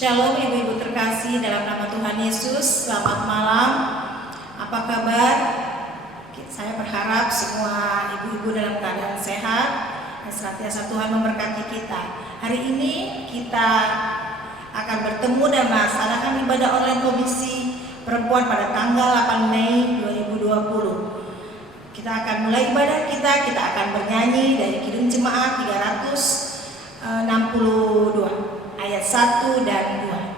Shalom ibu-ibu terkasih dalam nama Tuhan Yesus. Selamat malam. Apa kabar? Saya berharap semua ibu-ibu dalam keadaan sehat dan senantiasa Tuhan memberkati kita. Hari ini kita akan bertemu dan melaksanakan ibadah online Komisi Perempuan pada tanggal 8 Mei 2020. Kita akan mulai ibadah kita akan bernyanyi dari Kidung Jemaat 362 ayat 1 dan 2.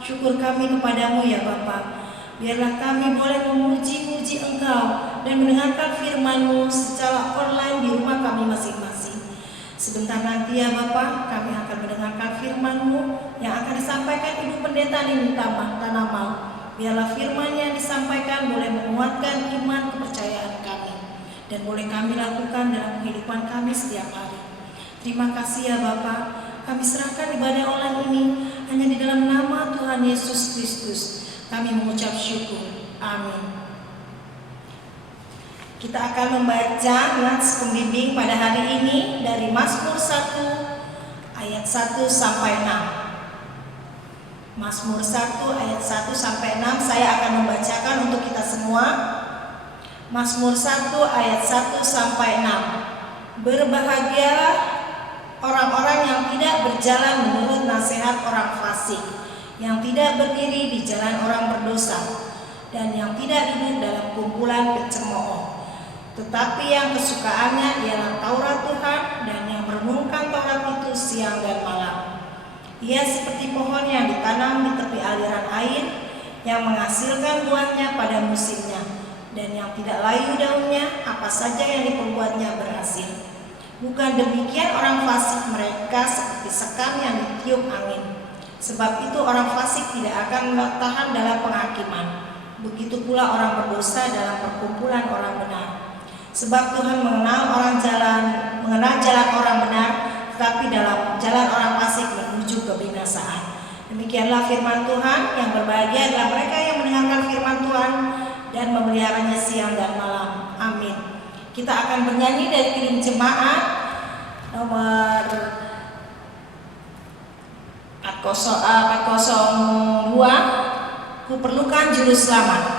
Syukur kami kepadamu ya Bapa. Biarlah kami boleh memuji-muji Engkau dan mendengarkan firman-Mu secara online di rumah kami masing-masing. Sebentar nanti ya Bapa, kami akan mendengarkan firman-Mu yang akan disampaikan Ibu Pendeta Nini Tanamal. Biarlah firman yang disampaikan boleh menguatkan iman kepercayaan kami dan boleh kami lakukan dalam kehidupan kami setiap hari. Terima kasih ya Bapa. Kami serahkan ibadah online ini hanya di dalam nama Tuhan Yesus Kristus. Kami mengucap syukur. Amin. Kita akan membaca nats pembimbing pada hari ini dari Mazmur 1 ayat 1 sampai 6. Mazmur 1 ayat 1 sampai 6 saya akan membacakan untuk kita semua. Mazmur 1 ayat 1 sampai 6. Berbahagialah orang-orang yang tidak berjalan menurut nasihat orang fasik, yang tidak berdiri di jalan orang berdosa, dan yang tidak duduk dalam kumpulan pencemooh. Tetapi yang kesukaannya ialah Taurat Tuhan, dan yang merenungkan Taurat itu siang dan malam. Ia seperti pohon yang ditanam di tepi aliran air, yang menghasilkan buahnya pada musimnya, dan yang tidak layu daunnya, apa saja yang diperbuatnya berhasil. Bukan demikian orang fasik, mereka seperti sekam yang ditiup angin. Sebab itu orang fasik tidak akan tahan dalam penghakiman. Begitu pula orang berdosa dalam perkumpulan orang benar. Sebab Tuhan mengenal jalan orang benar, tetapi dalam jalan orang fasik menuju kebinasaan. Demikianlah firman Tuhan. Yang berbahagia adalah mereka yang mendengarkan firman Tuhan dan memeliharanya siang dan malam. Amin. Kita akan bernyanyi dari Kidung Jemaat nomor 402, Kuperlukan Juru Selamat. Selalu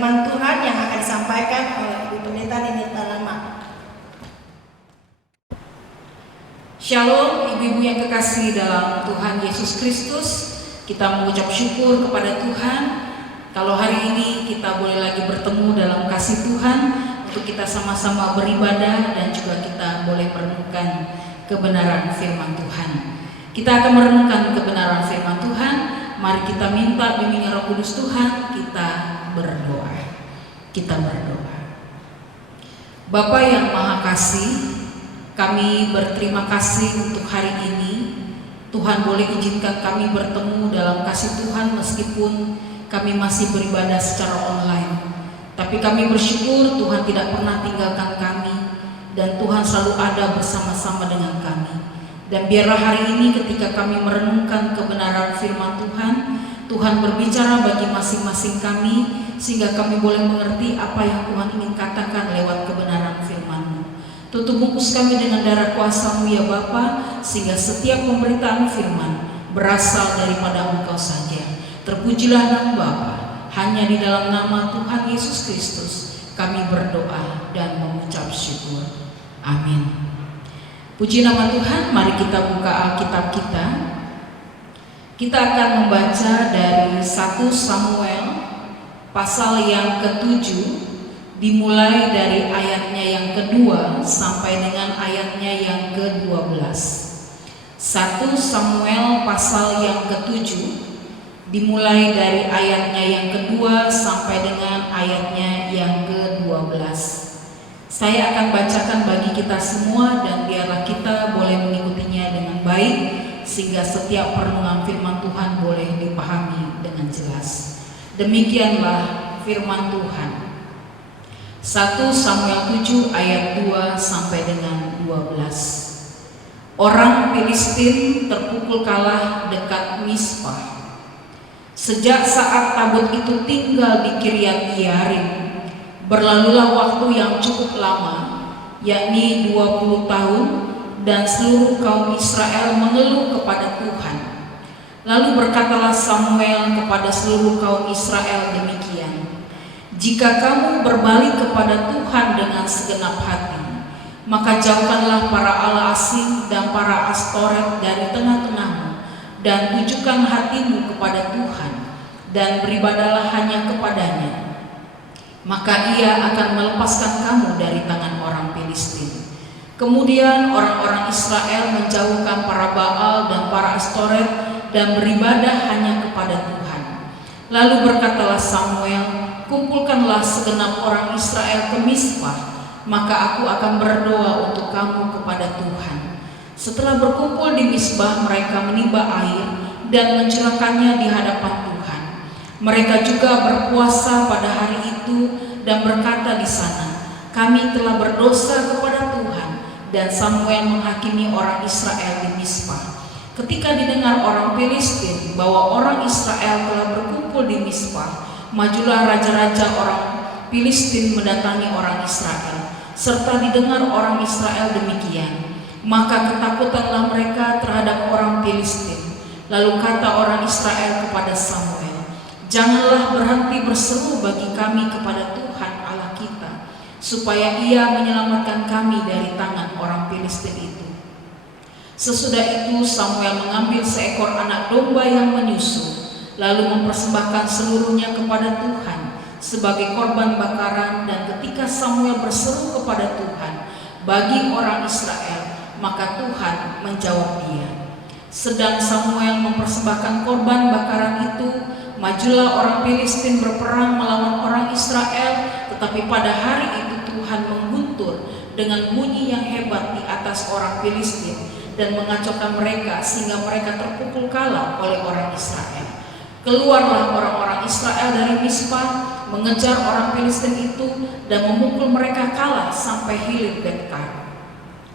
firman Tuhan yang akan disampaikan oleh Ibu Pendeta Ninita Lama. Shalom ibu-ibu yang kekasih dalam Tuhan Yesus Kristus. Kita mengucap syukur kepada Tuhan kalau hari ini kita boleh lagi bertemu dalam kasih Tuhan untuk kita sama-sama beribadah dan juga kita boleh merenungkan kebenaran firman Tuhan. Kita akan merenungkan kebenaran firman Tuhan. Mari kita minta bimbingan Roh Kudus Tuhan. Kita berdoa. Kita berdoa. Bapa yang Maha Kasih, kami berterima kasih untuk hari ini. Tuhan boleh izinkan kami bertemu dalam kasih Tuhan meskipun kami masih beribadah secara online. Tapi kami bersyukur Tuhan tidak pernah tinggalkan kami dan Tuhan selalu ada bersama-sama dengan kami. Dan biarlah hari ini ketika kami merenungkan kebenaran firman Tuhan, Tuhan berbicara bagi masing-masing kami sehingga kami boleh mengerti apa yang Tuhan ingin katakan lewat kebenaran firman-Mu. Tutup bungkus kami dengan darah kuasa-Mu ya Bapa, sehingga setiap pemberitaan firman berasal daripada Engkau saja. Terpujilah nama Bapa, hanya di dalam nama Tuhan Yesus Kristus kami berdoa dan mengucap syukur. Amin. Puji nama Tuhan, mari kita buka Alkitab kita. Kita akan membaca dari 1 Samuel pasal yang ke-7, dimulai dari ayatnya yang kedua sampai dengan ayatnya yang ke-12. 1 Samuel pasal yang ke-7 dimulai dari ayatnya yang kedua sampai dengan ayatnya yang ke-12. Saya akan bacakan bagi kita semua dan biarlah kita boleh mengikutinya dengan baik sehingga setiap perenungan firman Tuhan boleh dipahami dengan jelas. Demikianlah firman Tuhan. 1 Samuel 7 ayat 2 sampai dengan 12. Orang Filistin terpukul kalah dekat Mispa. Sejak saat tabut itu tinggal di Kiryat Yearim, berlalulah waktu yang cukup lama, yakni 20 tahun, dan seluruh kaum Israel mengeluh kepada Tuhan. Lalu berkatalah Samuel kepada seluruh kaum Israel demikian: jika kamu berbalik kepada Tuhan dengan segenap hati, maka jauhkanlah para allah asing dan para Astoret dari tengah-tengahmu, dan tujukan hatimu kepada Tuhan, dan beribadahlah hanya kepadanya. Maka ia akan melepaskan kamu dari tangan orang Filistin. Kemudian orang-orang Israel menjauhkan para Baal dan para Astoret dan beribadah hanya kepada Tuhan. Lalu berkatalah Samuel, kumpulkanlah segenap orang Israel ke Mispa, maka aku akan berdoa untuk kamu kepada Tuhan. Setelah berkumpul di Misbah, mereka menimba air dan mencurahkannya di hadapan Tuhan. Mereka juga berpuasa pada hari itu dan berkata di sana, kami telah berdosa kepada Tuhan. Dan Samuel menghakimi orang Israel di Mispa. Ketika didengar orang Filistin bahwa orang Israel telah berkumpul di Mispa, majulah raja-raja orang Filistin mendatangi orang Israel. Serta didengar orang Israel demikian, maka ketakutanlah mereka terhadap orang Filistin. Lalu kata orang Israel kepada Samuel, janganlah berhenti berseru bagi kami kepada Tuhan Allah kita, supaya ia menyelamatkan kami dari tangan orang Filistin itu. Sesudah itu Samuel mengambil seekor anak domba yang menyusu, lalu mempersembahkan seluruhnya kepada Tuhan sebagai korban bakaran. Dan ketika Samuel berseru kepada Tuhan bagi orang Israel, maka Tuhan menjawab dia. Sedang Samuel mempersembahkan korban bakaran itu, majulah orang Filistin berperang melawan orang Israel. Tetapi pada hari itu Tuhan mengguntur dengan bunyi yang hebat di atas orang Filistin dan mengacaukan mereka sehingga mereka terpukul kalah oleh orang Israel. Keluarlah orang-orang Israel dari Mispa, mengejar orang Filistin itu dan memukul mereka kalah sampai hilir Betkar.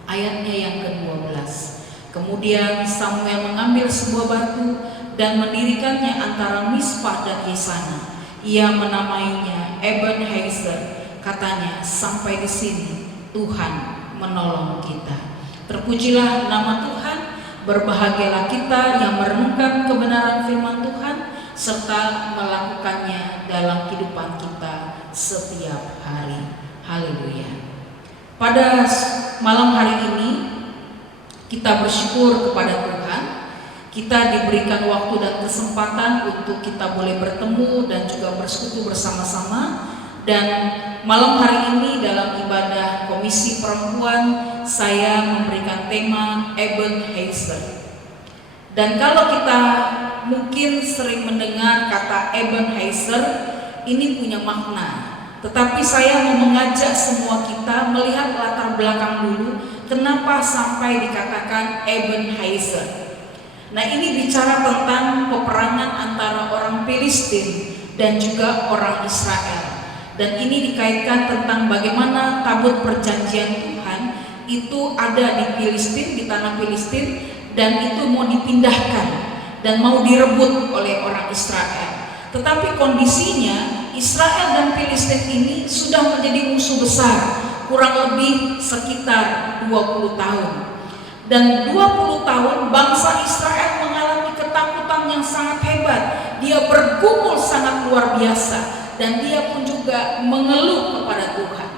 Ayatnya yang ke-12. Kemudian Samuel mengambil sebuah batu dan mendirikannya antara Mispa dan Yesana. Ia menamainya Ebenezer. Katanya, sampai di sini Tuhan menolong kita. Terpujilah nama Tuhan. Berbahagialah kita yang merenungkan kebenaran firman Tuhan serta melakukannya dalam kehidupan kita setiap hari. Haleluya. Pada malam hari ini kita bersyukur kepada Tuhan. Kita diberikan waktu dan kesempatan untuk kita boleh bertemu dan juga bersekutu bersama-sama. Dan malam hari ini dalam ibadah Komisi Perempuan saya memberikan tema Ebenezer. Dan kalau kita mungkin sering mendengar kata Ebenezer, ini punya makna. Tetapi saya mau mengajak semua kita melihat latar belakang dulu, kenapa sampai dikatakan Ebenezer. Nah, ini bicara tentang peperangan antara orang Filistin dan juga orang Israel. Dan ini dikaitkan tentang bagaimana tabut perjanjian Tuhan itu ada di Filistin, di tanah Filistin, dan itu mau dipindahkan dan mau direbut oleh orang Israel. Tetapi kondisinya Israel dan Filistin ini sudah menjadi musuh besar kurang lebih sekitar 20 tahun. Dan 20 tahun bangsa Israel mengalami ketakutan yang sangat hebat. Dia bergumul sangat luar biasa. Dan dia pun juga mengeluh kepada Tuhan.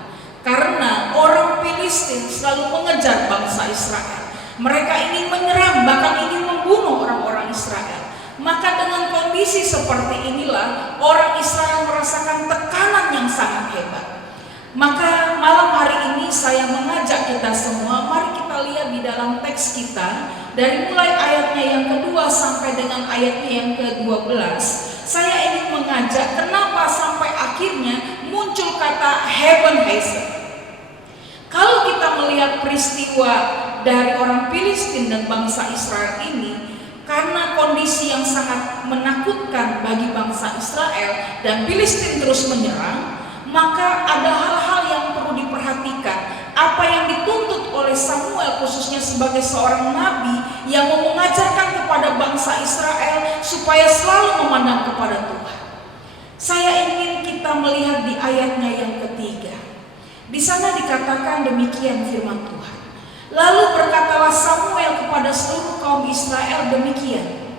Karena orang Filistin selalu mengejar bangsa Israel. Mereka ingin menyerang, bahkan ingin membunuh orang-orang Israel. Maka dengan kondisi seperti inilah orang Israel merasakan tekanan yang sangat hebat. Maka malam hari ini saya mengajak kita semua, mari kita lihat di dalam teks kita dari mulai ayatnya yang kedua sampai dengan ayatnya yang ke-12. Saya ingin mengajak kenapa sampai akhirnya muncul kata Ebenezer. Kalau kita melihat peristiwa dari orang Filistin dan bangsa Israel ini, karena kondisi yang sangat menakutkan bagi bangsa Israel dan Filistin terus menyerang, maka ada hal-hal yang perlu diperhatikan. Apa yang dituntut oleh Samuel khususnya sebagai seorang nabi yang mau mengajarkan kepada bangsa Israel supaya selalu memandang kepada Tuhan. Saya ingin kita melihat di ayatnya yang ketiga. Di sana dikatakan demikian firman Tuhan. Lalu berkatalah Samuel kepada seluruh kaum Israel demikian.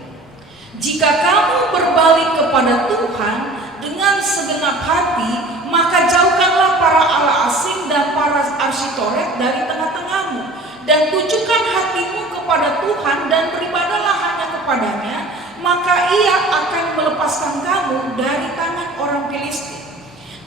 Jika kamu berbalik kepada Tuhan dengan segenap hati, maka jauhkanlah para allah asing dan para Arsitoret dari tengah-tengahmu, dan tujukan hatimu kepada Tuhan dan beribadahlah hanya kepadanya, maka ia akan melepaskan kamu dari tangan orang Filistin.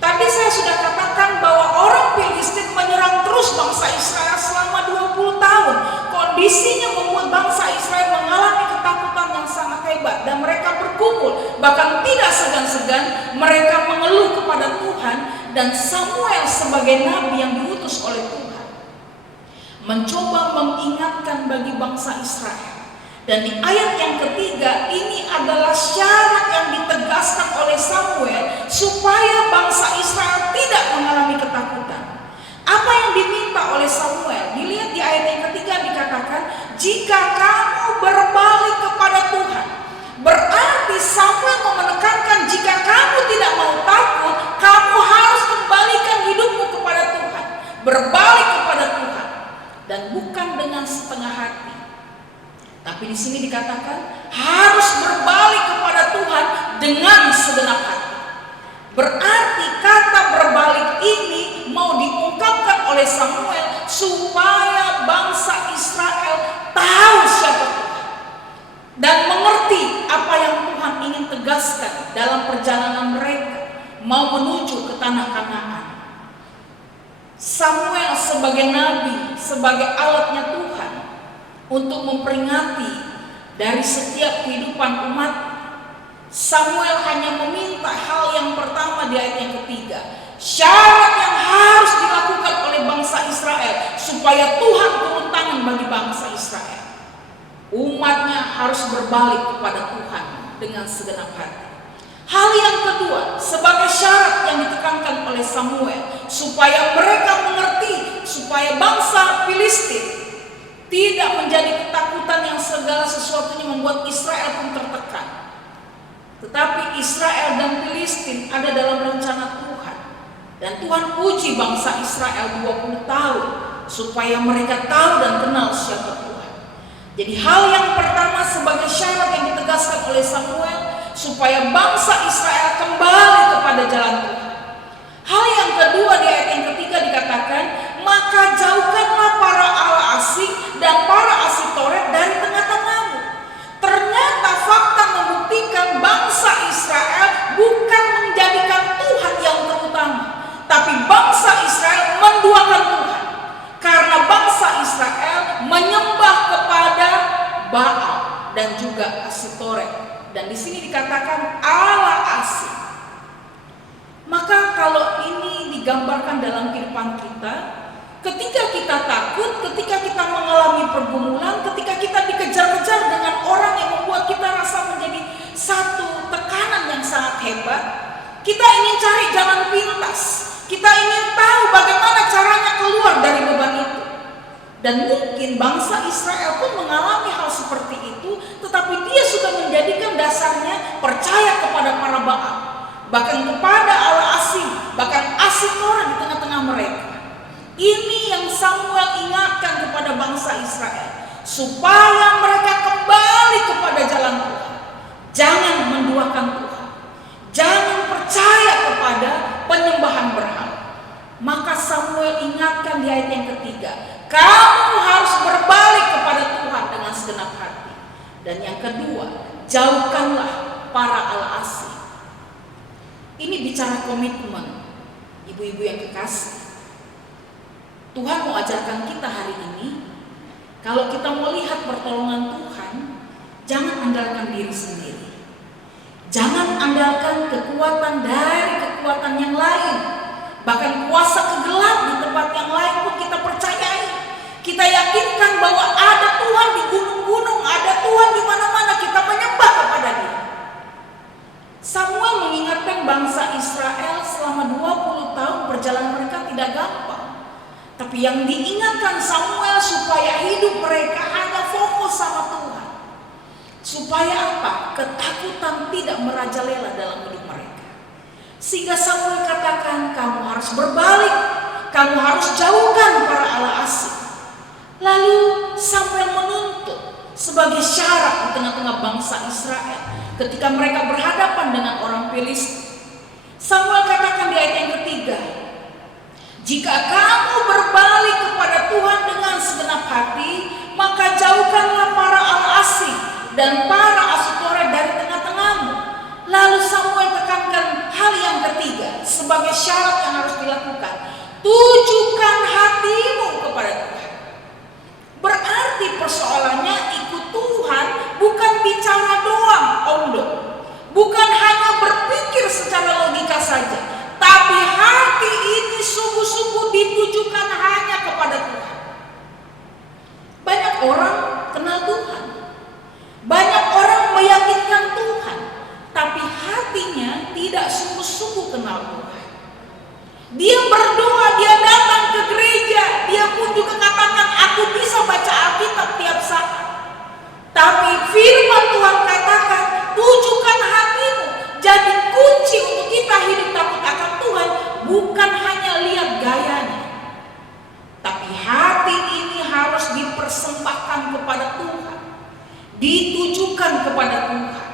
Tadi saya sudah katakan bahwa orang Filistin menyerang terus bangsa Israel selama 20 tahun. Kondisinya membuat bangsa Israel mengalami ketakutan yang sangat hebat dan mereka berkumpul, bahkan tidak segan-segan mereka mengeluh kepada Tuhan. Dan Samuel sebagai nabi yang diutus oleh Tuhan mencoba mengingatkan bagi bangsa Israel. Dan di ayat yang ketiga ini adalah syarat yang ditegaskan oleh Samuel supaya bangsa Israel tidak mengalami ketakutan. Apa yang diminta oleh Samuel? Dilihat di ayat yang ketiga dikatakan, jika kamu berbalik kepada Tuhan. Berarti Samuel mau menekankan jika kamu tidak mau takut, kamu harus kembalikan hidupmu kepada Tuhan. Berbalik kepada Tuhan. Dan bukan dengan setengah hati. Tapi di sini dikatakan harus berbalik kepada Tuhan dengan segenap hati. Berarti kata berbalik ini mau diungkapkan oleh Samuel supaya bangsa Israel tahu siapa Tuhan dan mengerti apa yang Tuhan ingin tegaskan dalam perjalanan mereka mau menuju ke tanah Kanaan. Samuel sebagai nabi, sebagai alatnya Tuhan untuk memperingati dari setiap kehidupan umat, Samuel hanya meminta hal yang pertama di ayat yang ketiga. Syarat yang harus dilakukan oleh bangsa Israel supaya Tuhan turun tangan bagi bangsa Israel. Umatnya harus berbalik kepada Tuhan dengan segenap hati. Hal yang kedua, sebagai syarat yang ditekankan oleh Samuel supaya mereka mengerti, supaya bangsa Filistin tidak menjadi ketakutan yang segala sesuatunya membuat Israel pun tertekan. Tetapi Israel dan Filistin ada dalam rencana Tuhan. Dan Tuhan uji bangsa Israel 20 tahun supaya mereka tahu dan kenal siapa Tuhan. Jadi hal yang pertama sebagai syarat yang ditegaskan oleh Samuel supaya bangsa Israel kembali kepada jalan Tuhan. Hal yang kedua di ayat yang ketiga dikatakan, maka jauhkanlah para allah asing dan para asitoret dari tengah-tengahmu. Ternyata fakta membuktikan bangsa Israel bukan menjadikan Tuhan yang terutama, tapi bangsa Israel menduakan Tuhan. Karena bangsa Israel menyembah kepada Baal dan juga Asitoret. Dan di sini dikatakan Allah asing. Maka kalau ini digambarkan dalam kehidupan kita, ketika kita takut, ketika kita mengalami pergumulan, ketika kita dikejar-kejar dengan orang yang membuat kita rasa menjadi satu tekanan yang sangat hebat, kita ingin cari jalan pintas, kita ingin tahu bagaimana caranya keluar dari beban itu. Dan mungkin bangsa Israel pun mengalami hal seperti itu, tetapi dia sudah menjadikan dasarnya percaya kepada para Baal, bahkan kepada Allah asing, bahkan Asitoret di tengah-tengah mereka. Ini yang Samuel ingatkan kepada bangsa Israel, supaya mereka kembali kepada jalan Tuhan. Jangan menduakan Tuhan, jangan percaya kepada penyembahan berhala. Maka Samuel ingatkan di ayat yang ketiga, kamu harus berbalik kepada Tuhan dengan segenap hati. Dan yang kedua, jauhkanlah para allah asing. Ini bicara komitmen, ibu-ibu yang kekasih. Tuhan mau ajarkan kita hari ini, kalau kita mau lihat pertolongan Tuhan, jangan andalkan diri sendiri. Jangan andalkan kekuatan dari kekuatan yang lain. Bahkan kuasa kegelap di tempat yang lain pun kita percayai. Kita yakinkan bahwa ada Tuhan di gunung-gunung, ada Tuhan di mana-mana, kita menyembah kepada Dia. Samuel mengingatkan bangsa Israel selama 20 tahun perjalanan mereka tidak gampang. Tapi yang diingatkan Samuel supaya hidup mereka hanya fokus sama Tuhan. Supaya apa? Ketakutan tidak merajalela dalam hidup mereka. Sehingga Samuel katakan, kamu harus berbalik, kamu harus jauhkan para allah asing. Lalu Samuel menuntut sebagai syarat di tengah-tengah bangsa Israel ketika mereka berhadapan dengan orang Filistin. Samuel katakan di ayat yang ketiga, jika kamu berbalik kepada Tuhan dengan segenap hati, maka jauhkanlah para allah asing dan para Asitoret dari tengah-tengahmu. Lalu Samuel tekankan hal yang ketiga sebagai syarat yang harus dilakukan, tujukan hatimu kepada Tuhan. Berarti persoalannya ikut Tuhan bukan bicara doang omdo, bukan hanya berpikir secara logika saja, tapi hati ini sungguh-sungguh ditujukan hanya kepada Tuhan. Banyak orang kenal Tuhan, banyak orang meyakinkan Tuhan, tapi hatinya tidak sungguh-sungguh kenal Tuhan. Dia berdoa, dia datang ke gereja, dia pun juga katakan, aku bisa baca Alkitab tiap saat. Tapi firman Tuhan katakan, tujukan hatimu. Jadi kunci untuk kita hidup takut akan Tuhan bukan hanya lihat gayanya, tapi hati ini harus dipersembahkan kepada Tuhan, ditujukan kepada Tuhan.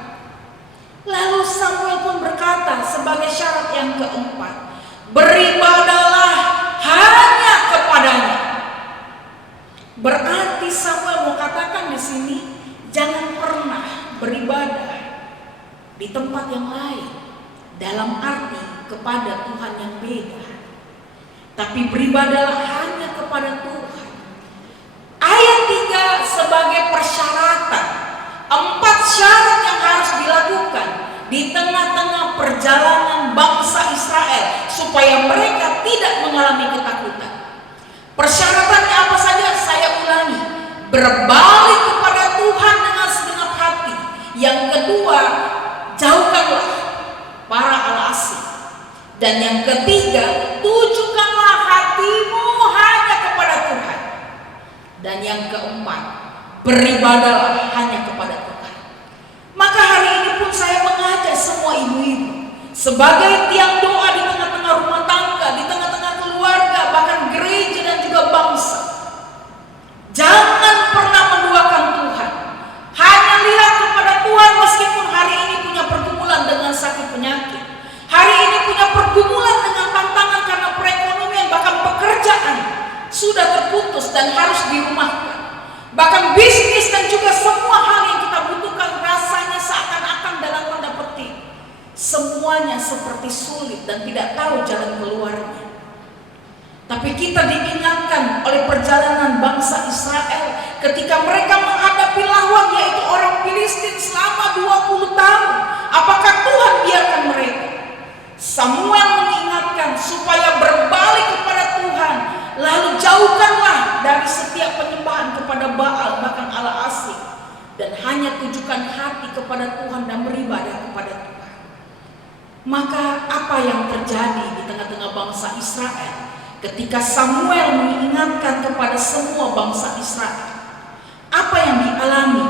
Lalu Samuel pun berkata sebagai syarat yang keempat, beribadahlah hanya kepadanya. Berarti Samuel mau katakan di sini, jangan pernah beribadah di tempat yang lain dalam arti kepada Tuhan yang beda, tapi beribadahlah hanya kepada Tuhan. Ayat 3 sebagai persyaratan, 4 syarat yang harus dilakukan di tengah-tengah perjalanan bangsa Israel supaya mereka tidak mengalami ketakutan. Persyaratannya apa saja? Saya ulangi, berbalik kepada Tuhan dengan segenap hati. Yang kedua, jauhkanlah para allah asing. Dan yang ketiga, tujukanlah hatimu hanya kepada Tuhan. Dan yang keempat, beribadahlah hanya kepada Tuhan. Maka hari ini pun saya mengajak semua ibu-ibu sebagai tiang doa di tengah-tengah rumah tangga, di tengah-tengah keluarga, bahkan gereja dan juga bangsa. Jangan pernah menduakan Tuhan. Hanya lihat kepada Tuhan meskipun hari ini punya pergumulan dengan sakit penyakit, hari ini punya pergumulan dengan tantangan dan tidak tahu jalan keluarnya. Tapi kita diingatkan oleh perjalanan bangsa Israel ketika mereka menghadapi lawan yaitu orang Filistin selama 20 tahun. Apakah Tuhan biarkan mereka? Samuel mengingatkan supaya berbalik kepada Tuhan, lalu jauhkanlah dari setiap penyembahan kepada Baal bahkan Allah asing, dan hanya tujukan hati kepada Tuhan dan beribadah kepada Tuhan. Maka apa yang terjadi di tengah-tengah bangsa Israel ketika Samuel mengingatkan kepada semua bangsa Israel? Apa yang dialami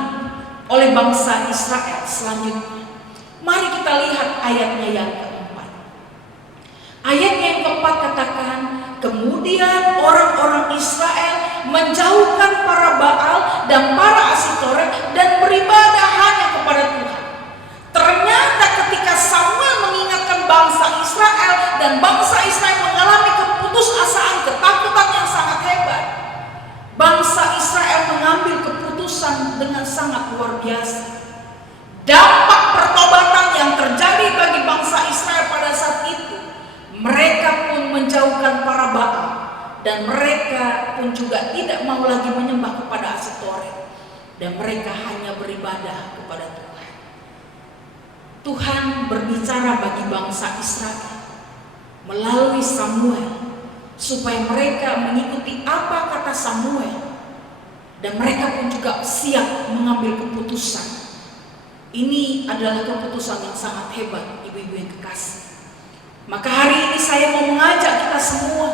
oleh bangsa Israel selanjutnya? Mari kita lihat ayatnya yang keempat. Ayatnya yang keempat katakan, kemudian orang-orang Israel menjauhkan para Baal dan para Asitoret dan beribadah hanya kepada Tuhan. Ternyata ketika Samuel mengingatkan bangsa Israel dan bangsa Israel mengalami keputusasaan, ketakutan yang sangat hebat, bangsa Israel mengambil keputusan dengan sangat luar biasa. Dampak pertobatan yang terjadi bagi bangsa Israel pada saat itu, mereka pun menjauhkan para Baal dan mereka pun juga tidak mau lagi menyembah kepada Asitoret, dan mereka hanya beribadah kepada Tuhan. Tuhan berbicara bagi bangsa Israel melalui Samuel supaya mereka mengikuti apa kata Samuel, dan mereka pun juga siap mengambil keputusan. Ini adalah keputusan yang sangat hebat, ibu-ibu yang kekasih. Maka hari ini saya mau mengajak kita semua,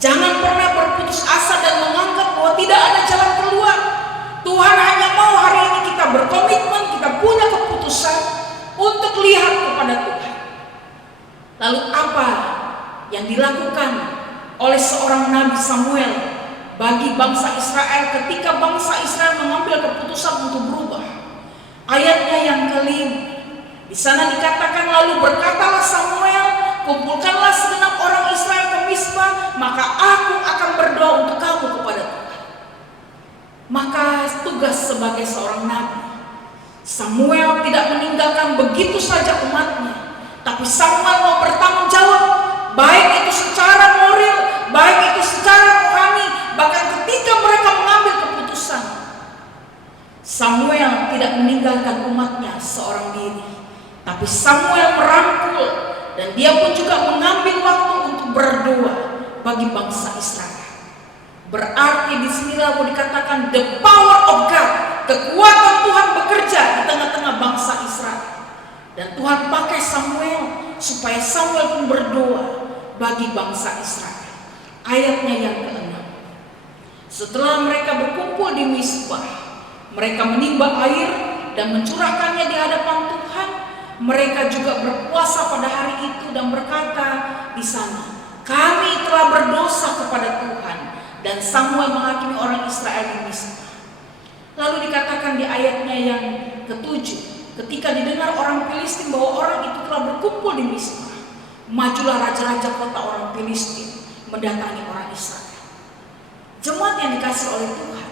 jangan pernah berputus asa dan menganggap bahwa tidak ada jalan keluar. Tuhan hanya mau hari ini kita berkomitmen, kita punya keputusan untuk lihat kepada Tuhan. Lalu apa yang dilakukan oleh seorang Nabi Samuel bagi bangsa Israel ketika bangsa Israel mengambil keputusan untuk berubah? Ayatnya yang kelima, di sana dikatakan, lalu berkatalah Samuel, kumpulkanlah segenap orang Israel ke Mispa, maka aku akan berdoa untuk kamu kepada Tuhan. Maka tugas sebagai seorang nabi, Samuel tidak meninggalkan begitu saja umatnya, tapi Samuel mau bertanggung jawab, baik itu secara moral, baik itu secara rohani, bahkan ketika mereka mengambil keputusan. Samuel tidak meninggalkan umatnya seorang diri, tapi Samuel merangkul dan dia pun juga mengambil waktu untuk berdoa bagi bangsa Israel. Berarti di sinilah mau dikatakan the power of God, kekuatan Tuhan bekerja di tengah-tengah bangsa Israel. Dan Tuhan pakai Samuel supaya Samuel pun berdoa bagi bangsa Israel. Ayatnya yang ke-6. Setelah mereka berkumpul di Mispa, mereka menimba air dan mencurahkannya di hadapan Tuhan. Mereka juga berpuasa pada hari itu dan berkata di sana, kami telah berdosa kepada Tuhan. Dan Samuel menghakimi orang Israel di Mispa. Lalu dikatakan di ayatnya yang ke-7, ketika didengar orang Filistin bahwa orang itu telah berkumpul di Mispa, majulah raja-raja kota orang Filistin mendatangi orang Israel. Jemaat yang dikasih oleh Tuhan,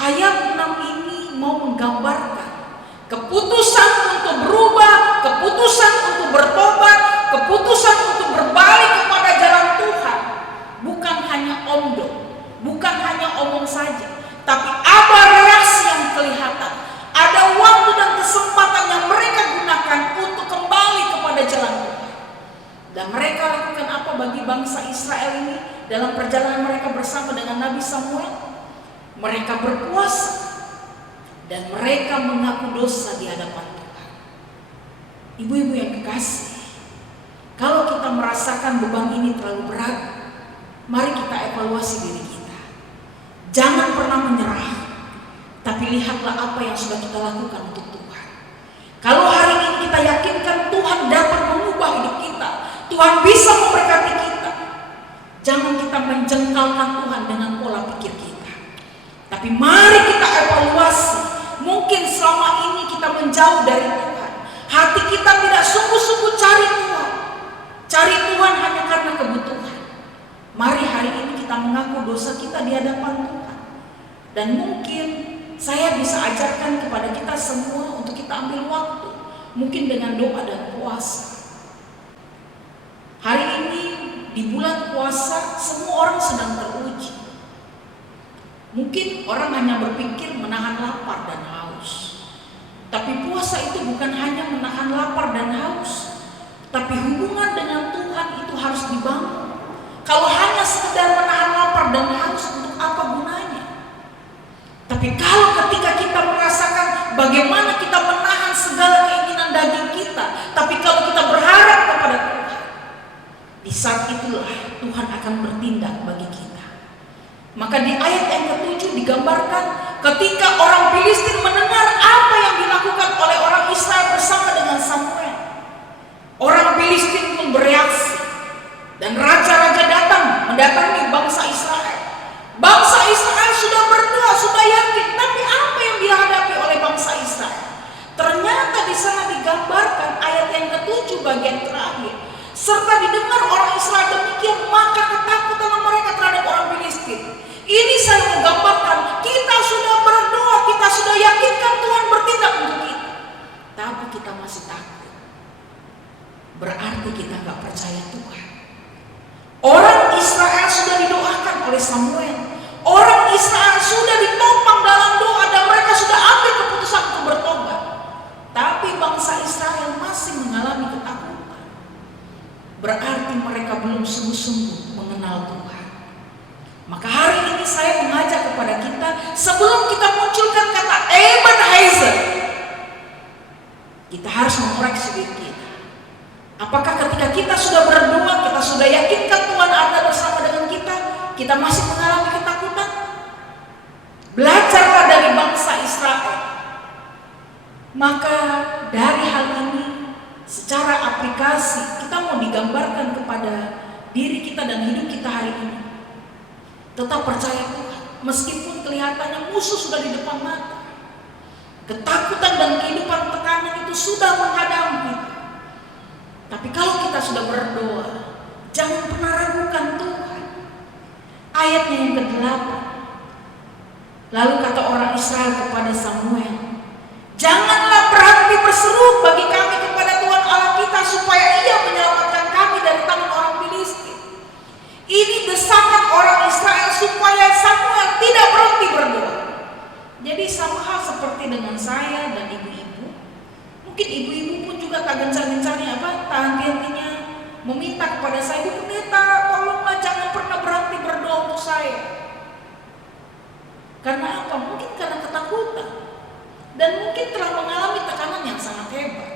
ayat 6 ini mau menggambarkan keputusan untuk berubah, keputusan untuk bertobat, keputusan untuk berbalik kepada jalan Tuhan. Bukan hanya omdo, bukan hanya omong saja, tapi ada reaksi yang kelihatan, ada waktu dan kesempatan yang mereka gunakan untuk kembali kepada jalan Tuhan. Dan mereka lakukan apa bagi bangsa Israel ini dalam perjalanan mereka bersama dengan Nabi Samuel? Mereka berpuasa dan mereka mengaku dosa di hadapan Tuhan. Ibu-ibu yang kekasih, kalau kita merasakan beban ini terlalu berat, mari kita evaluasi diri kita. Jangan pernah menyerah, tapi lihatlah apa yang sudah kita lakukan untuk Tuhan. Kalau hari ini kita yakinkan Tuhan dapat mengubah hidup kita, Tuhan bisa memberkati kita, jangan kita menjengkelkan Tuhan dengan pola pikir kita. Tapi mari kita evaluasi. Mungkin selama ini kita menjauh dari Tuhan, hati kita tidak sungguh-sungguh cari Tuhan. Cari Tuhan hanya karena kebutuhan. Mari hari ini kita mengaku dosa kita di hadapan Tuhan. Dan mungkin saya bisa ajarkan kepada kita semua untuk kita ambil waktu, mungkin dengan doa dan puasa. di bulan puasa semua orang sedang teruji. Mungkin orang hanya berpikir menahan lapar dan haus. Tapi puasa itu bukan hanya menahan lapar dan haus, tapi hubungan dengan Tuhan itu harus dibangun. Kalau hanya sekedar menahan lapar dan haus, untuk apa gunanya? Tapi kalau ketika kita merasakan bagaimana kita menahan segala keinginan daging kita, tapi kalau kita berharap kepada Tuhan, di saat itulah Tuhan akan bertindak bagi kita. Maka di ayat yang ke-7 digambarkan ketika orang Filistin mendengar apa yang dilakukan oleh orang Israel bersama dengan Samuel. Orang Filistin pun bereaksi dan raja-raja datang mendatangi bangsa Israel. Bangsa Israel sudah berdoa, sudah yakin, tapi apa yang dihadapi oleh bangsa Israel? Ternyata di sana digambarkan ayat yang ke-7 bagian terakhir. Serta didengar orang Israel demikian, maka ketakutan mereka terhadap orang Filistin. Ini saya menggambarkan, kita sudah berdoa, kita sudah yakinkan Tuhan bertindak untuk kita, tapi kita masih takut. Berarti kita nggak percaya Tuhan. Orang Israel sudah didoakan oleh Samuel. Orang Israel sudah ditopang dalam doa dan mereka sudah ambil keputusan untuk bertobat. Tapi bangsa Israel masih mengalami ketakutan. Berarti mereka belum sungguh-sungguh mengenal Tuhan. Maka hari ini saya mengajak kepada kita, sebelum kita munculkan kata Ebenezer, kita harus mengoreksi diri kita. Apakah ketika kita sudah berdoa, kita sudah yakinkan Tuhan ada bersama dengan kita masih mengalami ketakutan? Belajarlah dari bangsa Israel. Maka dari hal ini, secara aplikasi, kita mau digambarkan kepada diri kita dan hidup kita hari ini. Tetap percaya Tuhan, meskipun kelihatannya musuh sudah di depan mata. Ketakutan dan kehidupan tekanan itu sudah menghadang kita. Tapi kalau kita sudah berdoa, jangan pernah ragukan Tuhan. Ayatnya yang ke-8. Lalu kata orang Israel kepada Samuel, janganlah berhenti berseru bagi kami kepada Tuhan Allah kita, supaya Ia menyelamatkan kami dari tangan orang Filistin. Ini desakan orang Israel supaya Samuel tidak berhenti berdoa. Jadi sama hal seperti dengan saya dan ibu-ibu. Mungkin ibu-ibu pun juga tak gencar-gencarnya tahan hatinya meminta kepada saya, "Bu Pendeta, tolonglah jangan pernah berhenti berdoa untuk saya." Karena apa? Mungkin karena ketakutan. Dan mungkin telah mengalami tekanan yang sangat hebat.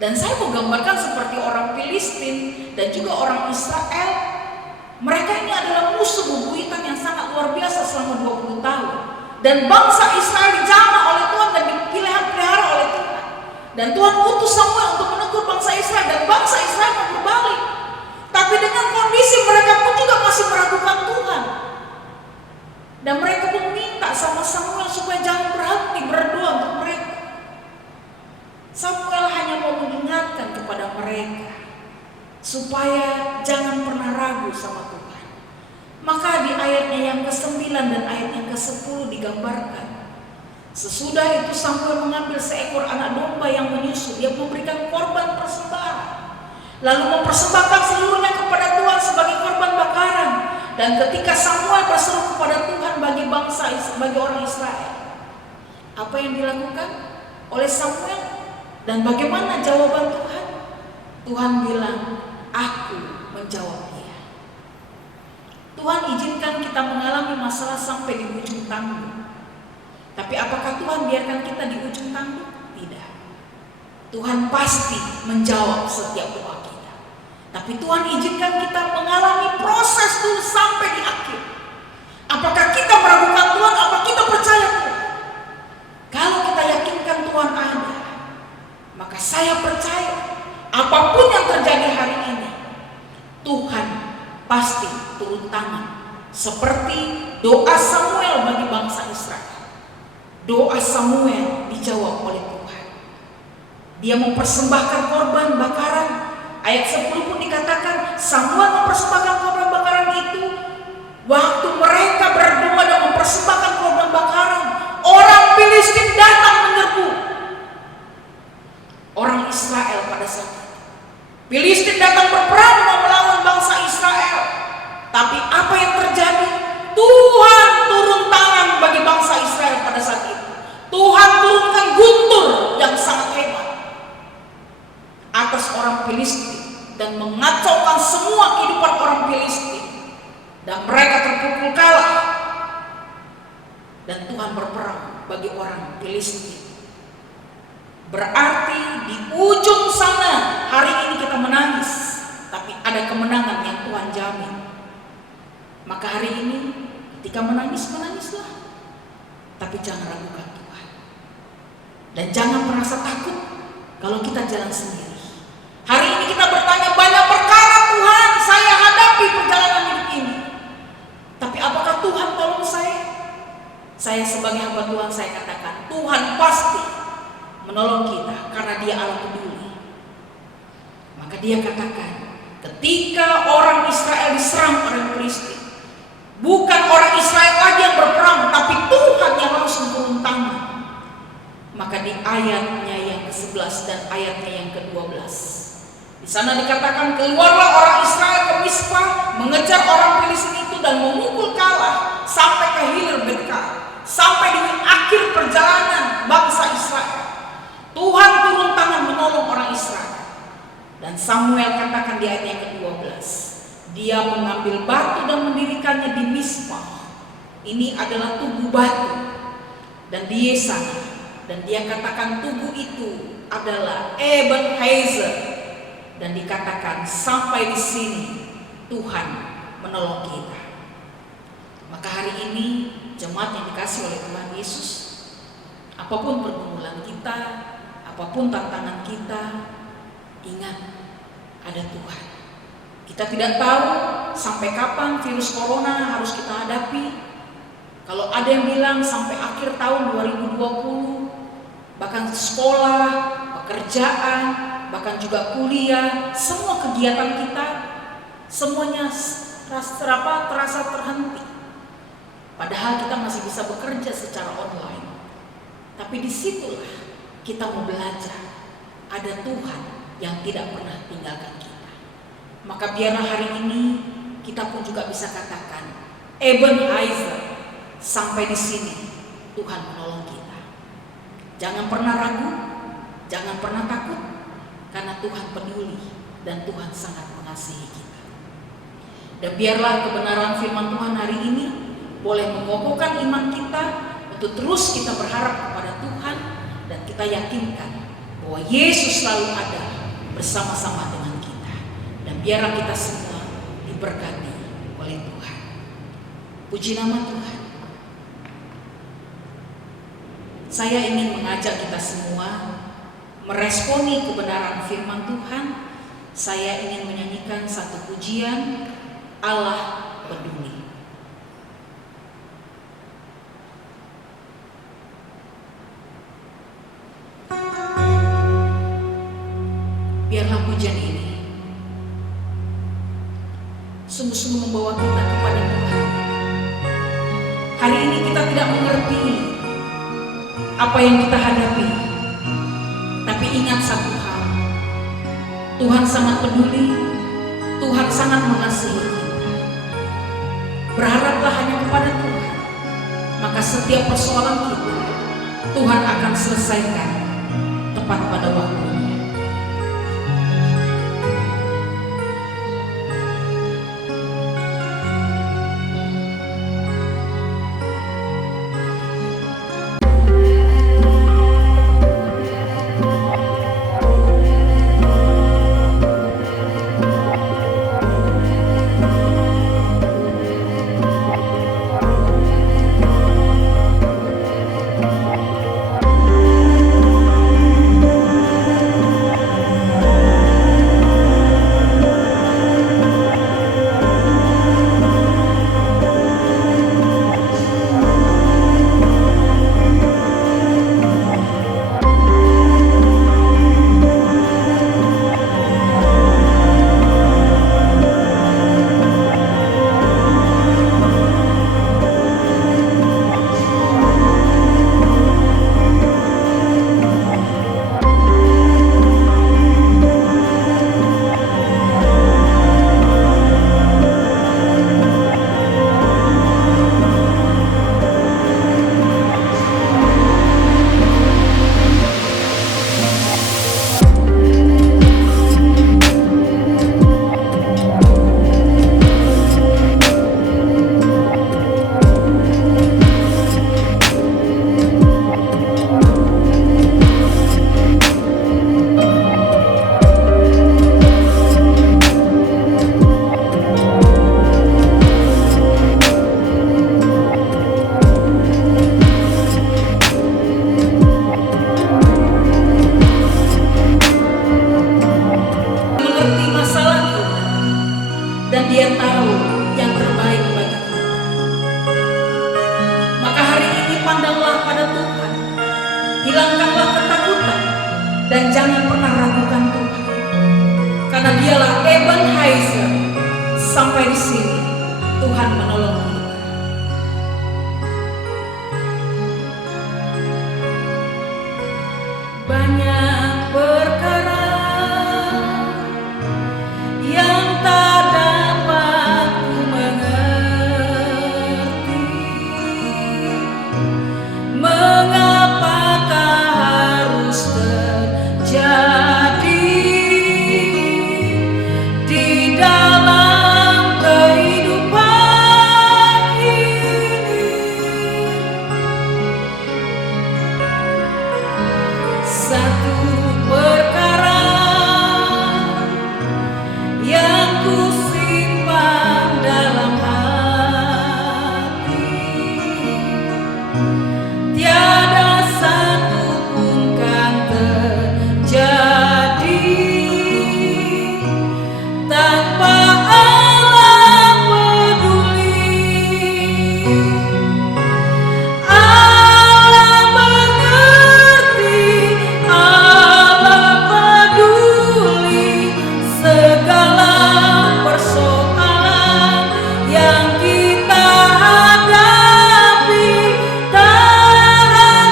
Dan saya mau gambarkan seperti orang Filistin dan juga orang Israel. Mereka ini adalah musuh bebuyutan yang sangat luar biasa selama 20 tahun. Dan bangsa Israel dijamah oleh Tuhan dan dipelihara oleh Tuhan. Dan Tuhan utus Samuel untuk menegur bangsa Israel, dan bangsa Israel mau berbalik. Tapi dengan kondisi mereka pun juga masih meragukan Tuhan. Dan mereka pun minta sama Samuel supaya jangan berhenti berdoa untuk mereka. Samuel hanya mau mengingatkan kepada mereka supaya jangan pernah ragu sama Tuhan. Maka di ayatnya yang ke-9 dan ayat yang ke-10 digambarkan, sesudah itu Samuel mengambil seekor anak domba yang menyusu, dia memberikan korban persembahan, lalu mempersembahkan seluruhnya kepada Tuhan sebagai korban bakaran. Dan ketika Samuel berseru kepada Tuhan bagi orang Israel, apa yang dilakukan oleh Samuel dan bagaimana jawaban Tuhan? Tuhan bilang, "Aku menjawab dia." Tuhan izinkan kita mengalami masalah sampai di ujung tanduk. Tapi apakah Tuhan biarkan kita di ujung tanduk? Tidak. Tuhan pasti menjawab setiap doa kita. Tapi Tuhan izinkan kita mengalami proses dulu sampai di akhir. Apakah kita meragukan Tuhan? Apa kita percaya Tuhan? Kalau kita yakinkan Tuhan ada, maka saya percaya apapun yang terjadi hari ini, Tuhan pasti turun tangan. Seperti doa Samuel bagi bangsa Israel. Doa Samuel dijawab oleh Tuhan. Dia mempersembahkan korban bakaran. Ayat 10 pun dikatakan Samuel mempersembahkan korban bakaran itu waktu mereka berdoa dan mempersembahkan korban bakaran. Orang Filistin datang menyerbu orang Israel pada saat itu. Filistin datang berperang melawan bangsa berperang bagi orang Filistin. Berarti di ujung sana hari ini kita menangis, tapi ada kemenangan yang Tuhan jamin. Maka hari ini ketika menangis, menangislah, tapi jangan ragukan Tuhan. Dan jangan merasa takut kalau kita jalan sendiri. Hari ini kita bertanya, banyak perkara Tuhan saya hadapi perjalanan hidup ini, tapi apakah Tuhan tolong saya? Saya sebagai hamba Tuhan, saya katakan Tuhan pasti menolong kita karena Dia Allah peduli. Maka Dia katakan, ketika orang Israel diserang oleh Filistin, bukan orang Israel lagi yang berperang, tapi Tuhan yang langsung turun tangan. Maka di ayatnya yang ke-11 dan ayatnya yang ke-12, di sana dikatakan, keluarlah orang Israel ke Mispa, mengejar orang Filistin itu dan memukul kalah sampai ke hilir Betka, sampai di akhir perjalanan bangsa Israel. Tuhan turun tangan menolong orang Israel. Dan Samuel katakan di ayat yang ke-12, dia mengambil batu dan mendirikannya di Mispa. Ini adalah tugu batu. Dan di sana, dan dia katakan tugu itu adalah Ebenezer. Dan dikatakan sampai di sini Tuhan menolong kita. Maka hari ini jemaat yang dikasih oleh Tuhan Yesus, apapun pergumulan kita, apapun tantangan kita, ingat ada Tuhan. Kita tidak tahu sampai kapan virus corona harus kita hadapi. Kalau ada yang bilang sampai akhir tahun 2020, bahkan sekolah, pekerjaan, bahkan juga kuliah, semua kegiatan kita semuanya terasa terhenti. Padahal kita masih bisa bekerja secara online. Tapi disitulah kita mau belajar ada Tuhan yang tidak pernah tinggalkan kita. Maka biarlah hari ini kita pun juga bisa katakan, Ebenezer, sampai di sini Tuhan menolong kita. Jangan pernah ragu, jangan pernah takut, karena Tuhan peduli dan Tuhan sangat mengasihi kita. Dan biarlah kebenaran firman Tuhan hari ini boleh mengokohkan iman kita untuk terus kita berharap kepada Tuhan, dan kita yakinkan bahwa Yesus selalu ada bersama-sama dengan kita. Dan biarlah kita semua diberkati oleh Tuhan. Puji nama Tuhan. Saya ingin mengajak kita semua meresponi kebenaran firman Tuhan. Saya ingin menyanyikan satu pujian, Allah peduli. Biarlah pujian ini sungguh-sungguh membawa kita kepada Tuhan. Hari ini kita tidak mengerti apa yang kita hadapi, tapi ingat satu hal, Tuhan sangat peduli, Tuhan sangat mengasihi kita. Berharaplah hanya kepada Tuhan, maka setiap persoalan kita Tuhan akan selesaikan tepat pada waktunya. Dan jangan pernah ragukan Tuhan, karena Dialah Ebenezer. Sampai di sini Tuhan menolong kita. Banyak perkara yang tak dapat ku mengerti, mengapakah harus terjadi di dalam kehidupan ini. Satu perkara yang ku simpan dalam hati, tiada satu pun kan terjadi tanpa Allah peduli. Allah mengerti, Allah peduli segala persoalan yang kita hadapi. Tak akan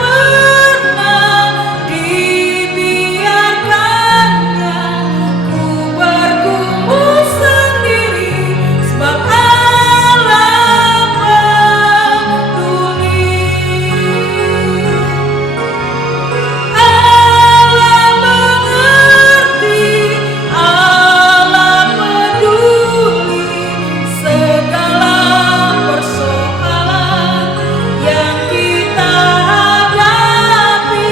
pernah dibiarkannya ku bergumul sendiri, sebab Allah peduli. Allah mengerti, Allah peduli segala persoalan yang kita hadapi.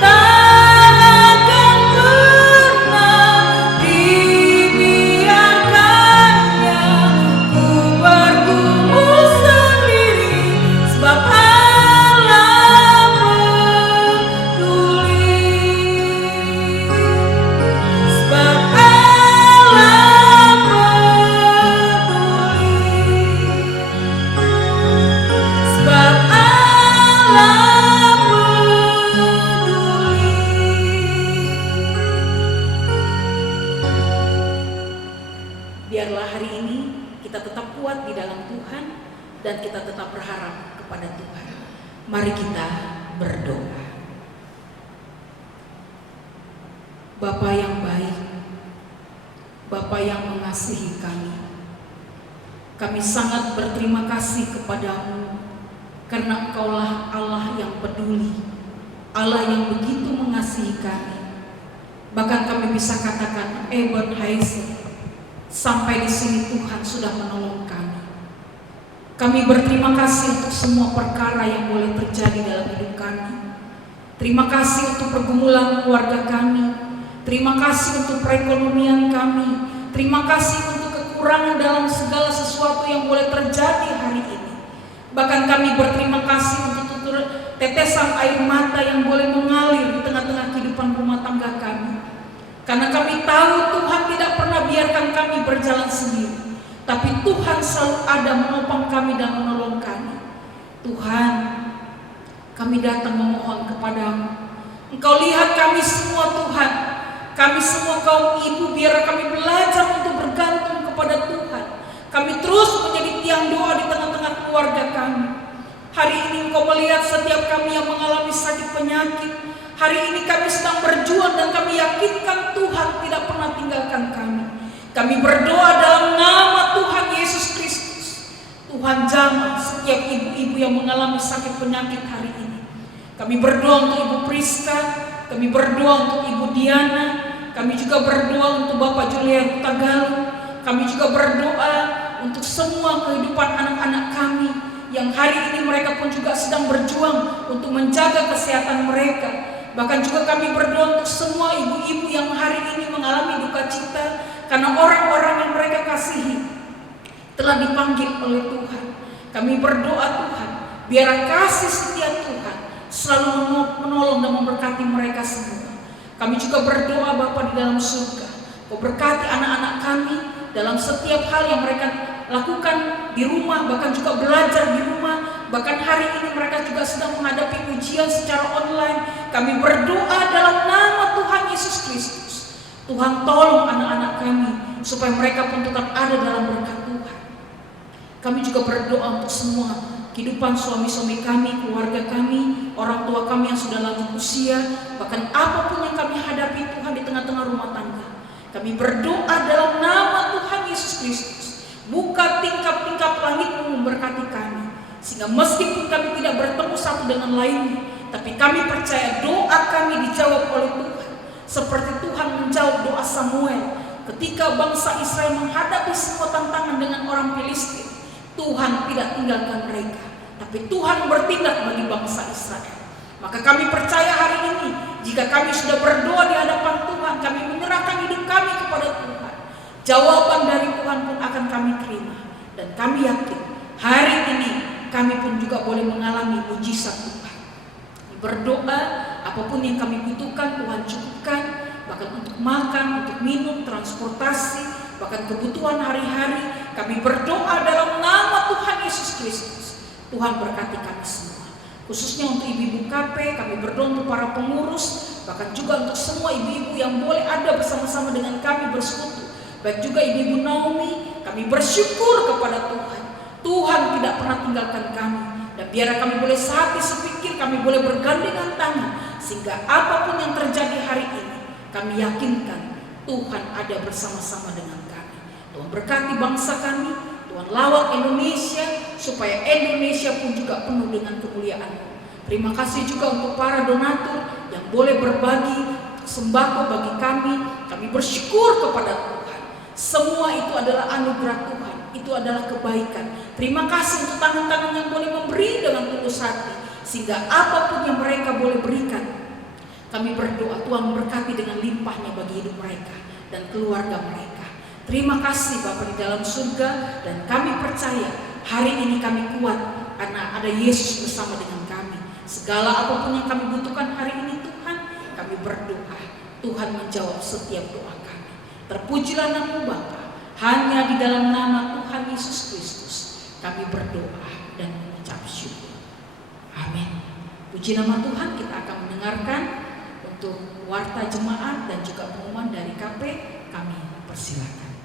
Tak akan pernah dibiarkannya ku bergumul sendiri, sebab Allah peduli. Sebab Allah peduli. Sebab Allah peduli. Biarlah hari ini kita tetap kuat di dalam Tuhan dan kita tetap berharap kepada Tuhan. Mari kita berdoa. Bapa yang baik, Bapa yang mengasihi kami sangat berterima kasih kepadamu karena Engkaulah Allah yang peduli, Allah yang begitu mengasihi kami. Bahkan kami bisa katakan Ebenezer, sampai di sini Tuhan sudah menolong kami. Kami berterima kasih untuk semua perkara yang boleh terjadi dalam hidup kami. Terima kasih untuk pergumulan keluarga kami. Terima kasih untuk perekonomian kami. Terima kasih untuk kekurangan dalam segala sesuatu yang boleh terjadi hari ini. Bahkan kami berterima kasih untuk tetesan air mata yang boleh mengalir di tengah-tengah kehidupan rumah tangga kami. Karena kami tahu Tuhan tidak pernah biarkan kami berjalan sendiri, tapi Tuhan selalu ada menopang kami dan menolong kami. Tuhan, kami datang memohon kepadamu. Engkau lihat kami semua Tuhan, kami semua kaum ibu, biar kami belajar untuk bergantung kepada Tuhan. Kami terus menjadi tiang doa di tengah-tengah keluarga kami. Hari ini Engkau melihat setiap kami yang mengalami sakit penyakit. Hari ini kami sedang berjuang dan kami yakinkan Tuhan tidak pernah tinggalkan kami. Kami berdoa dalam nama Tuhan Yesus Kristus. Tuhan jamah setiap ibu-ibu yang mengalami sakit penyakit hari ini. Kami berdoa untuk Ibu Priska, kami berdoa untuk Ibu Diana, kami juga berdoa untuk Bapak Julian Tagalu. Kami juga berdoa untuk semua kehidupan anak-anak kami yang hari ini mereka pun juga sedang berjuang untuk menjaga kesehatan mereka. Bahkan juga kami berdoa untuk semua ibu-ibu yang hari ini mengalami duka cita karena orang-orang yang mereka kasihi telah dipanggil oleh Tuhan. Kami berdoa Tuhan, biar kasih setia Tuhan selalu menolong dan memberkati mereka semua. Kami juga berdoa Bapa di dalam surga, Kau berkati anak-anak kami dalam setiap hal yang mereka lakukan di rumah, bahkan juga belajar di rumah. Bahkan hari ini mereka juga sedang menghadapi ujian secara online. Kami berdoa dalam nama Tuhan Yesus Kristus. Tuhan tolong anak-anak kami supaya mereka pun tetap ada dalam berkat Tuhan. Kami juga berdoa untuk semua kehidupan suami-suami kami, keluarga kami, orang tua kami yang sudah lanjut usia, bahkan apapun yang kami hadapi Tuhan di tengah-tengah rumah tangga. Kami berdoa dalam nama Tuhan Yesus Kristus. Buka tingkap-tingkap langit-Mu memberkati kami, sehingga meskipun kami tidak bertemu satu dengan lainnya, tapi kami percaya doa kami dijawab oleh Tuhan. Seperti Tuhan menjawab doa Samuel ketika bangsa Israel menghadapi semua tantangan dengan orang Filistin. Tuhan tidak tinggalkan mereka, tapi Tuhan bertindak bagi bangsa Israel. Maka kami percaya hari ini, jika kami sudah berdoa di hadapan Tuhan, kami menyerahkan hidup kami kepada Tuhan, jawaban dari Tuhan pun akan kami terima. Dan kami yakin hari ini kami pun juga boleh mengalami mujizat Tuhan. Berdoa, apapun yang kami butuhkan Tuhan cukupkan, bahkan untuk makan, untuk minum, transportasi, bahkan kebutuhan hari-hari. Kami berdoa dalam nama Tuhan Yesus Kristus. Tuhan berkati kami semua, khususnya untuk ibu-ibu KP. Kami berdoa untuk para pengurus, bahkan juga untuk semua ibu-ibu yang boleh ada bersama-sama dengan kami bersekutu, baik juga ibu-ibu Naomi. Kami bersyukur kepada Tuhan. Tuhan tidak pernah tinggalkan kami, dan biar kami boleh sehati sepikir, kami boleh bergandengan tangan, sehingga apapun yang terjadi hari ini, kami yakinkan Tuhan ada bersama-sama dengan kami. Tuhan berkati bangsa kami, Tuhan lawat Indonesia, supaya Indonesia pun juga penuh dengan kemuliaan-Mu. Terima kasih juga untuk para donatur yang boleh berbagi sembako bagi kami. Kami bersyukur kepada Tuhan. Semua itu adalah anugerah Tuhan, itu adalah kebaikan. Terima kasih untuk tangan-tangan yang boleh memberi dengan tulus hati, sehingga apapun yang mereka boleh berikan, kami berdoa Tuhan memberkati dengan limpahnya bagi hidup mereka dan keluarga mereka. Terima kasih Bapa di dalam surga, dan kami percaya hari ini kami kuat karena ada Yesus bersama dengan kami. Segala apapun yang kami butuhkan hari ini Tuhan, kami berdoa Tuhan menjawab setiap doa kami. Terpujilah nama-Mu Bapa. Hanya di dalam nama Tuhan Yesus Kristus kami berdoa dan mengucap syukur. Amin. Puji nama Tuhan. Kita akan mendengarkan untuk warta jemaat dan juga pengumuman dari KP. Kami persilakan.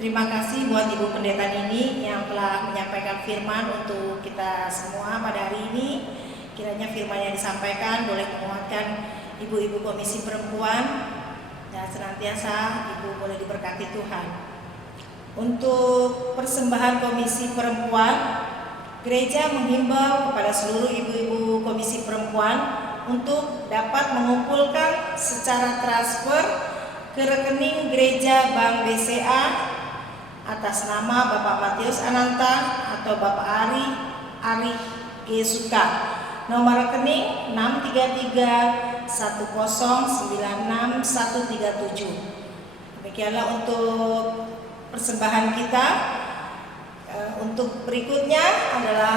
Terima kasih buat Ibu Pendeta Nini yang telah menyampaikan firman untuk kita semua pada hari ini. Kiranya firman yang disampaikan boleh menguatkan ibu-ibu komisi perempuan, dan senantiasa ibu boleh diberkati Tuhan. Untuk persembahan komisi perempuan, gereja menghimbau kepada seluruh ibu-ibu komisi perempuan untuk dapat mengumpulkan secara transfer ke rekening gereja Bank BCA atas nama Bapak Matius Ananta atau Bapak Ari G. Suka. Nomor rekening 63310961137. Demikianlah untuk persembahan kita. Untuk berikutnya adalah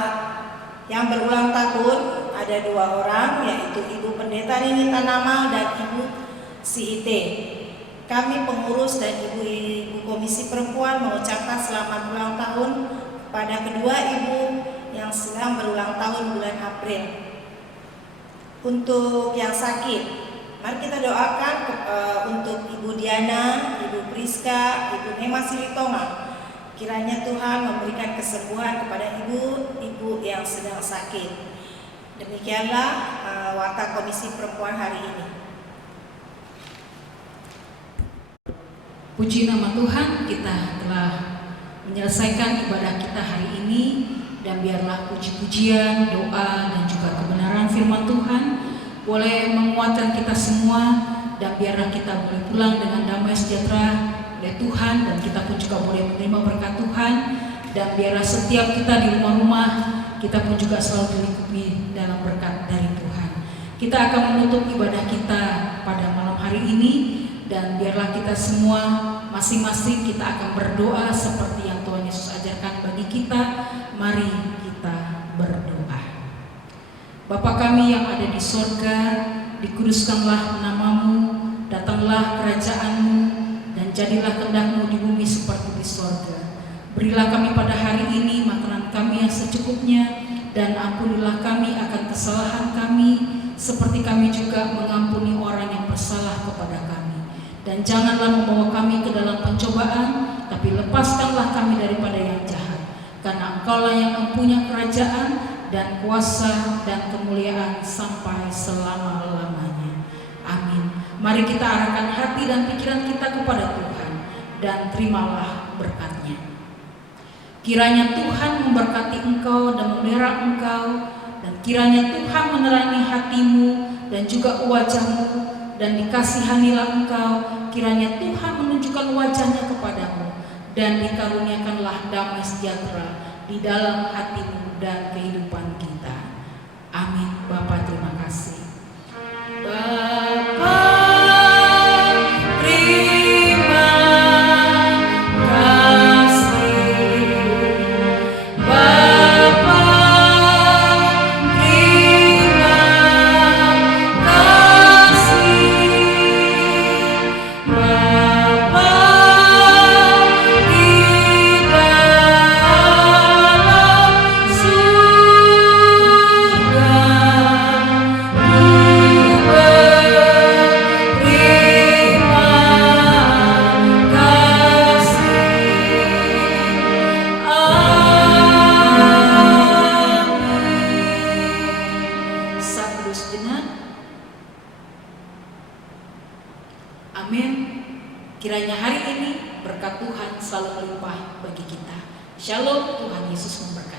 yang berulang tahun, ada 2 orang, yaitu Ibu Pendeta Nini Tanama dan Ibu Sihite. Kami pengurus dan ibu-ibu komisi perempuan mengucapkan selamat ulang tahun kepada kedua ibu yang sedang berulang tahun bulan April. Untuk yang sakit, mari kita doakan untuk Ibu Diana, Ibu Priska, Ibu Nema Silitonga. Kiranya Tuhan memberikan kesembuhan kepada ibu-ibu yang sedang sakit. Demikianlah warta komisi perempuan hari ini. Puji nama Tuhan, kita telah menyelesaikan ibadah kita hari ini, dan biarlah puji-pujian, doa, dan juga kebenaran firman Tuhan boleh menguatkan kita semua, dan biarlah kita boleh pulang dengan damai sejahtera oleh Tuhan, dan kita pun juga boleh menerima berkat Tuhan, dan biarlah setiap kita di rumah-rumah kita pun juga selalu dilingkupi dalam berkat dari Tuhan. Kita akan menutup ibadah kita pada malam hari ini, dan biarlah kita semua masing-masing kita akan berdoa seperti yang Tuhan Yesus ajarkan bagi kita. Mari kita berdoa. Bapa kami yang ada di sorga, dikuduskanlah nama-Mu, datanglah kerajaan-Mu, dan jadilah kehendak-Mu di bumi seperti di sorga. Berilah kami pada hari ini makanan kami yang secukupnya, dan ampunilah kami akan kesalahan kami, seperti kami juga mengampuni orang yang bersalah kepada kami. Dan janganlah membawa kami ke dalam pencobaan, tapi lepaskanlah kami daripada yang jahat. Karena Engkaulah yang mempunyai kerajaan dan kuasa dan kemuliaan sampai selama-lamanya. Amin. Mari kita arahkan hati dan pikiran kita kepada Tuhan, dan terimalah berkat-Nya. Kiranya Tuhan memberkati engkau dan memelihara engkau, dan kiranya Tuhan menerangi hatimu dan juga wajahmu, dan dikasihanilah engkau. Kiranya Tuhan menunjukkan wajahnya kepadamu, dan dikaruniakanlah damai sejahtera di dalam hatimu dan kehidupan kita. Amin. Bapa, terima kasih. Bapa, terima kasih. Bapa, terima kasih. Bapa di dalam surga, amin. Kiranya hari ini berkat Tuhan selalu melimpah bagi kita. Shalom, Tuhan Yesus memberkati.